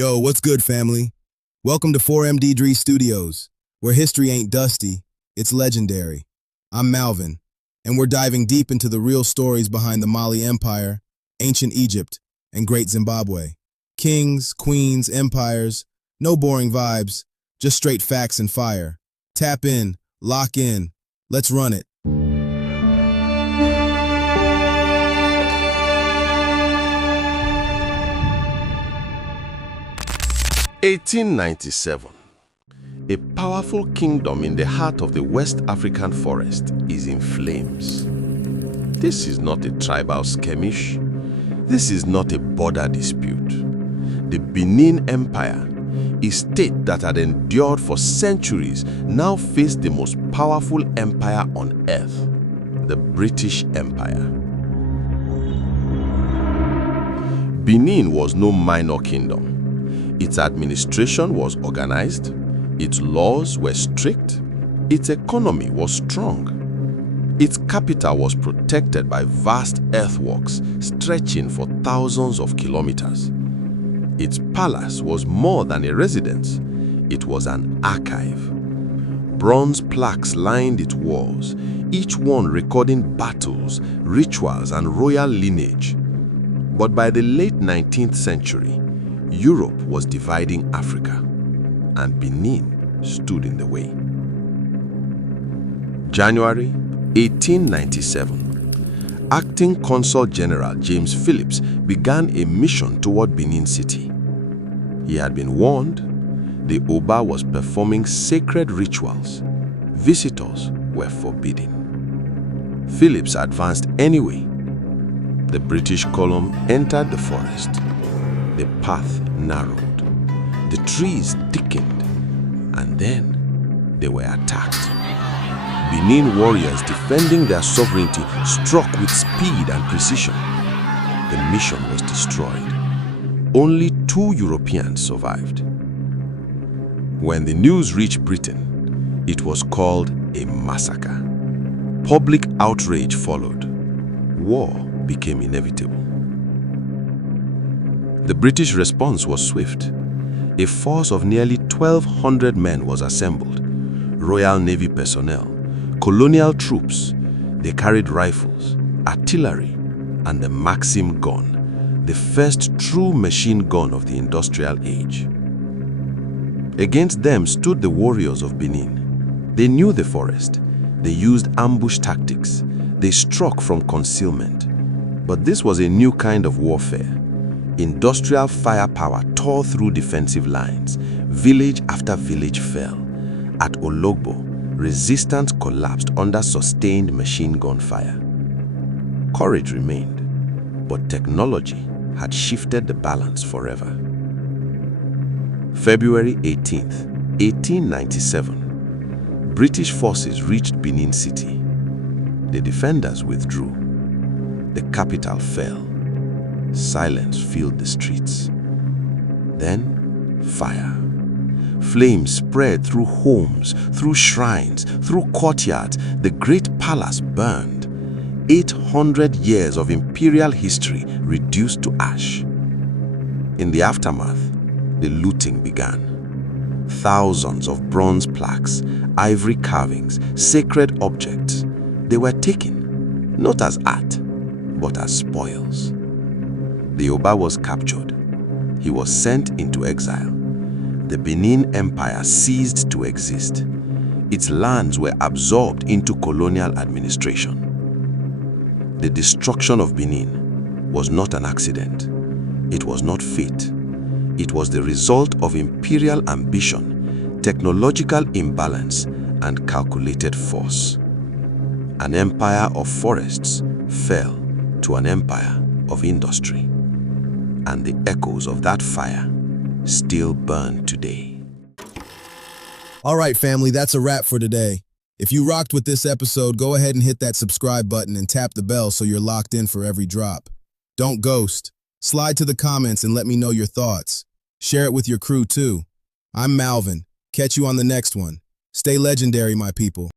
Yo, what's good, family? Welcome to 4MD Dree Studios, where history ain't dusty, it's legendary. I'm Malvin, and we're diving deep into the real stories behind the Mali Empire, ancient Egypt, and Great Zimbabwe. Kings, queens, empires, no boring vibes, just straight facts and fire. Tap in, lock in, let's run it. 1897. A powerful kingdom in the heart of the West African forest is in flames. This is not a tribal skirmish. This is not a border dispute. The Benin Empire, a state that had endured for centuries, now faced the most powerful empire on earth, the British Empire. Benin was no minor kingdom. Its administration was organized, its laws were strict, its economy was strong. Its capital was protected by vast earthworks stretching for thousands of kilometers. Its palace was more than a residence, it was an archive. Bronze plaques lined its walls, each one recording battles, rituals, and royal lineage. But by the late 19th century, Europe was dividing Africa, and Benin stood in the way. January 1897. Acting Consul General James Phillips began a mission toward Benin City. He had been warned the Oba was performing sacred rituals. Visitors were forbidden. Phillips advanced anyway. The British column entered the forest. The path narrowed, the trees thickened, and then they were attacked. Benin warriors defending their sovereignty struck with speed and precision. The mission was destroyed. Only 2 Europeans survived. When the news reached Britain, it was called a massacre. Public outrage followed. War became inevitable. The British response was swift. A force of nearly 1,200 men was assembled. Royal Navy personnel, colonial troops. They carried rifles, artillery, and the Maxim gun, the first true machine gun of the industrial age. Against them stood the warriors of Benin. They knew the forest. They used ambush tactics. They struck from concealment. But this was a new kind of warfare. Industrial firepower tore through defensive lines. Village after village fell. At Ologbo, resistance collapsed under sustained machine gun fire. Courage remained, but technology had shifted the balance forever. February 18th, 1897. British forces reached Benin City. The defenders withdrew. The capital fell. Silence filled the streets. Then, fire. Flames spread through homes, through shrines, through courtyards. The great palace burned. 800 years of imperial history reduced to ash. In the aftermath, the looting began. Thousands of bronze plaques, ivory carvings, sacred objects. They were taken, not as art, but as spoils. The Oba was captured. He was sent into exile. The Benin Empire ceased to exist. Its lands were absorbed into colonial administration. The destruction of Benin was not an accident. It was not fate. It was the result of imperial ambition, technological imbalance, and calculated force. An empire of forests fell to an empire of industry. And the echoes of that fire still burn today. All right, family, that's a wrap for today. If you rocked with this episode, go ahead and hit that subscribe button and tap the bell so you're locked in for every drop. Don't ghost. Slide to the comments and let me know your thoughts. Share it with your crew too. I'm Malvin. Catch you on the next one. Stay legendary, my people.